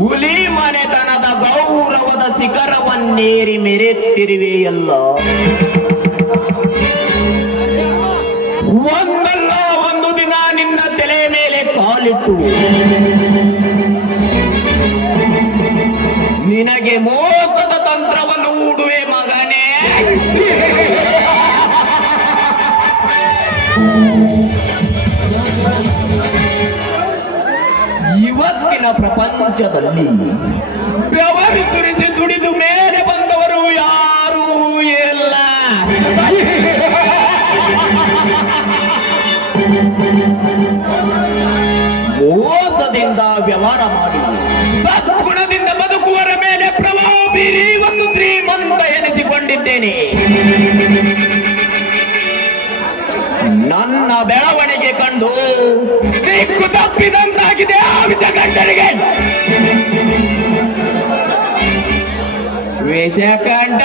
ಹುಲಿ ಮನೆತನದ ಗೌರವದ ಶಿಖರವನ್ನೇರಿ ಮೆರೆತಿರುವೆಯಲ್ಲ. ಒಂದಲ್ಲ ಒಂದು ದಿನ ನಿನ್ನ ತಲೆ ಮೇಲೆ ಕಾಲಿಟ್ಟು ನಿನಗೆ ಮೋಸದ ತಂತ್ರವನ್ನು ಹೂಡುವೆ ಮಗನೇ. ಇವತ್ತಿನ ಪ್ರಪಂಚದಲ್ಲಿ ಬೆವರು ಸುರಿಸಿ ದುಡಿದು ಮೇಲೆ ಬಂದವರು ಯಾರೂ ಇಲ್ಲ. ಮೋಸದಿಂದ ವ್ಯವಹಾರ ಮಾಡಿ ಸದ್ಗುಣದಿಂದ ಬದುಕುವರ ಮೇಲೆ ಪ್ರಭಾವ ಬೀರಿ ಒಂದು ಶ್ರೀಮಂತ ಎನಿಸಿಕೊಂಡಿದ್ದೇನೆ. ನನ್ನ ಬೆಳವಣಿಗೆ ಕಂಡು ದಿಕ್ಕು ತಪ್ಪಿದಂತಾಗಿದೆ ಆ ವಿಷಕಂಠನಿಗೆ. ವಿಷಕಂಠ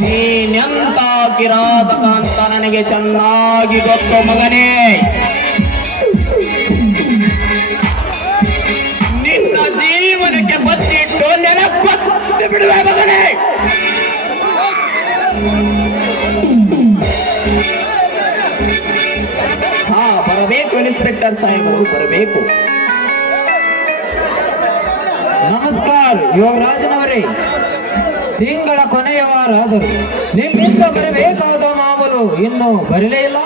ನೀನೆಂತ ಕಿರಾತಕ ಅಂತ ನನಗೆ ಚೆನ್ನಾಗಿ ಗೊತ್ತು ಮಗನೇ. ನಿನ್ನ ಜೀವನಕ್ಕೆ ಬಚ್ಚಿಟ್ಟು ನೆನಪತ್ತು ಬಿಡುವೆ ಮಗನೇ. ಬರಬೇಕು ಇನ್ಸ್ಪೆಕ್ಟರ್ ಸಾಹೇಬರು, ಬರಬೇಕು. ನಮಸ್ಕಾರ ಯೋಗರಾಜನವರೇ. ತಿಂಗಳ ಕೊನೆಯ ವಾರ ಆದರೂ ನಿಮ್ಮಿಂದ ಬರಬೇಕಾದ ಮಾಮೂಲು ಇನ್ನೂ ಬರಲೇ ಇಲ್ಲ.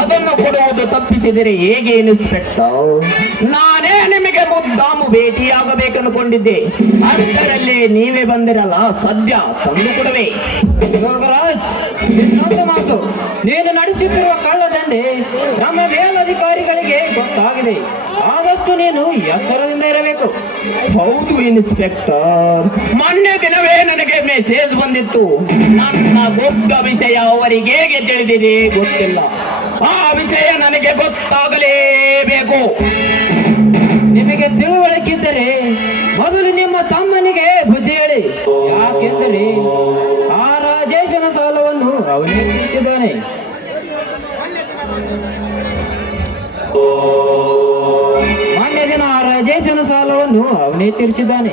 ಅದನ್ನು ಕೊಡುವುದು ತಪ್ಪಿಸಿದರೆ ಹೇಗೆ ಇನ್ಸ್ಪೆಕ್ಟರ್? ನಾನೇ ನಿಮಗೆ ಮುದ್ದಾಮು ಭೇಟಿಯಾಗಬೇಕನ್ನುಕೊಂಡಿದ್ದೆ. ಅದರಲ್ಲೇ ನೀವೇ ಬಂದಿರಲ್ಲ, ಸದ್ಯ ತಂದು ಕೊಡುವೆ. ಯೋಗರಾಜ್, ಇನ್ನೊಂದು ಮಾತು, ನೀನು ನಡೆಸುತ್ತಿರುವ ಕಳ್ಳದಂಡೆ ನಮ್ಮ ಮೇಲಧಿಕಾರಿಗಳಿಗೆ ಗೊತ್ತಾಗಿದೆ. ಆದಷ್ಟು ನೀನು ಎಚ್ಚರದಿಂದ ಇರಬೇಕು. ಹೌದು ಇನ್ಸ್ಪೆಕ್ಟರ್, ಮೊನ್ನೆ ದಿನವೇ ನನಗೆ ಮೆಸೇಜ್ ಬಂದಿತ್ತು. ನನ್ನ ಗುಪ್ತ ವಿಷಯ ಅವರಿಗೆ ಹೇಗೆ ತಿಳಿದಿದೆ ಗೊತ್ತಿಲ್ಲ. ಆ ವಿಷಯ ನನಗೆ ಗೊತ್ತಾಗಲೇಬೇಕು. ನಿಮಗೆ ತಿಳುವಳಿಕಿದ್ದರೆ ಮೊದಲು ನಿಮ್ಮ ತಮ್ಮನಿಗೆ ಬುದ್ಧಿ ಹೇಳಿ. ಯಾಕೆಂದರೆ ಆ ರಾಜೇಶನ ಸಾಲವನ್ನು ಅವನೇ ತೀರಿಸಿದ್ದಾನೆ. ಮಾನ್ಯ ದಿನ ಆ ರಾಜೇಶನ ಸಾಲವನ್ನು ಅವನೇ ತೀರಿಸಿದ್ದಾನೆ.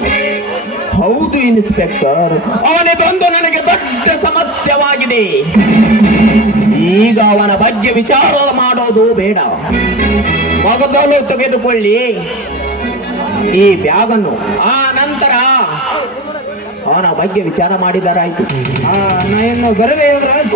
ಹೌದು ಇನ್ಸ್ಪೆಕ್ಟರ್, ಅವನಿಗೊಂದು ನನಗೆ ದೊಡ್ಡ ಸಮಸ್ಯೆವಾಗಿದೆ. ಈಗ ಅವನ ಬಗ್ಗೆ ವಿಚಾರ ಮಾಡೋದು ಬೇಡ. ಮೊದಲು ತೆಗೆದುಕೊಳ್ಳಿ ಈ ಬ್ಯಾಗನ್ನು, ಆ ನಂತರ ಅವನ ಬಗ್ಗೆ ವಿಚಾರ ಮಾಡಿದರಾಯ್ತು. ನಾ ಇನ್ನು ಬರವೇ ಯೋಗರಾಜ್.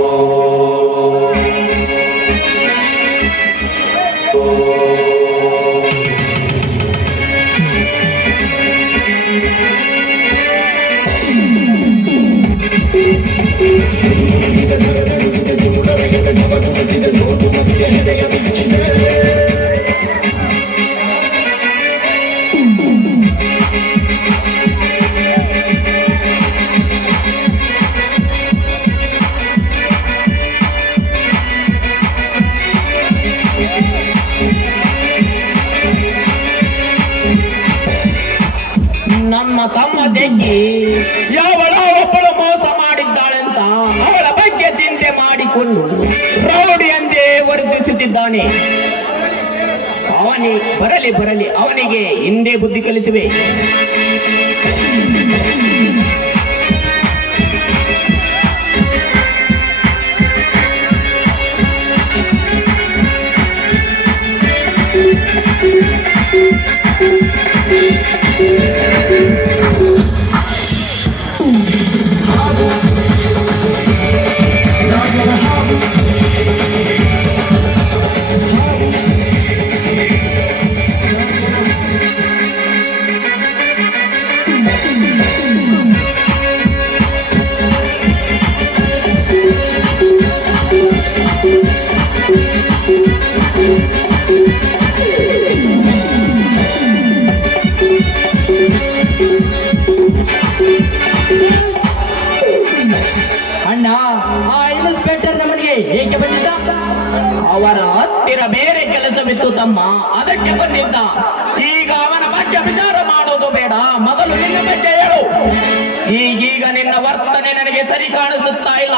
ಬಗ್ಗೆ ಯಾವಳ ಒಬ್ಬಳು ಮೋಸ ಮಾಡಿದ್ದಾಳೆಂತ ಅವಳ ಬಗ್ಗೆ ಚಿಂತೆ ಮಾಡಿಕೊಂಡು ರೌಡಿಯಂತೆ ವರ್ತಿಸುತ್ತಿದ್ದಾನೆ. ಬರಲಿ ಅವನಿಗೆ ಹಿಂದೆ ಬುದ್ಧಿ ಕಲಿಸುವೆ. ಅಣ್ಣ, ಆ ಇನ್ಸ್ಪೆಕ್ಟರ್ ನಮ್ಮನಿಗೆ ಏಕೆ ಬಂದಿದ್ದ? ಅವರ ಹತ್ತಿರ ಬೇರೆ ಕೆಲಸವಿತ್ತು ತಮ್ಮ, ಅದಕ್ಕೆ ಬಂದಿದ್ದ. ಈಗ ಅವನ ಬಗ್ಗೆ ವಿಚಾರ ಮಾಡೋದು ಬೇಡ, ಮೊದಲು ನಿನ್ನ ಬಗ್ಗೆ ಹೇಳು. ಈಗೀಗ ನಿನ್ನ ವರ್ತನೆ ನನಗೆ ಸರಿ ಕಾಣಿಸುತ್ತಾ ಇಲ್ಲ.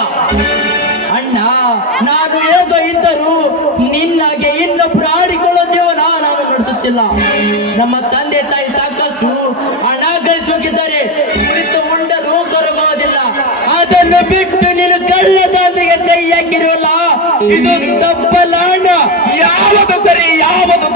ಅಣ್ಣ, ನಾನು ಹೇಗೋ ಇದ್ದರೂ ನಿನ್ನಾಗೆ ಇನ್ನೊಬ್ರು ಆಡಿಕೊಳ್ಳೋ ಜೀವನ ನಾನು ನಡೆಸುತ್ತಿಲ್ಲ. ನಮ್ಮ ತಂದೆ ತಾಯಿ ಸಾಕಷ್ಟು ಹಣ ಗಳಿಸೋಗಿದ್ದಾರೆ, ಕುಳಿತು ಉಂಡರೂ ಸೊರಗೋದಿಲ್ಲ. ಅದನ್ನು ಬಿಟ್ಟು ನೀನು ಕಳ್ಳದಾದಿಗೆ ಕೈ ಹಾಕಿರುವಲ್ಲ, ಇದು ತಪ್ಪಲ್ಲ ಅಣ್ಣ. ಯಾವುದು ಸರಿ ಯಾವುದು ತಪ್ಪು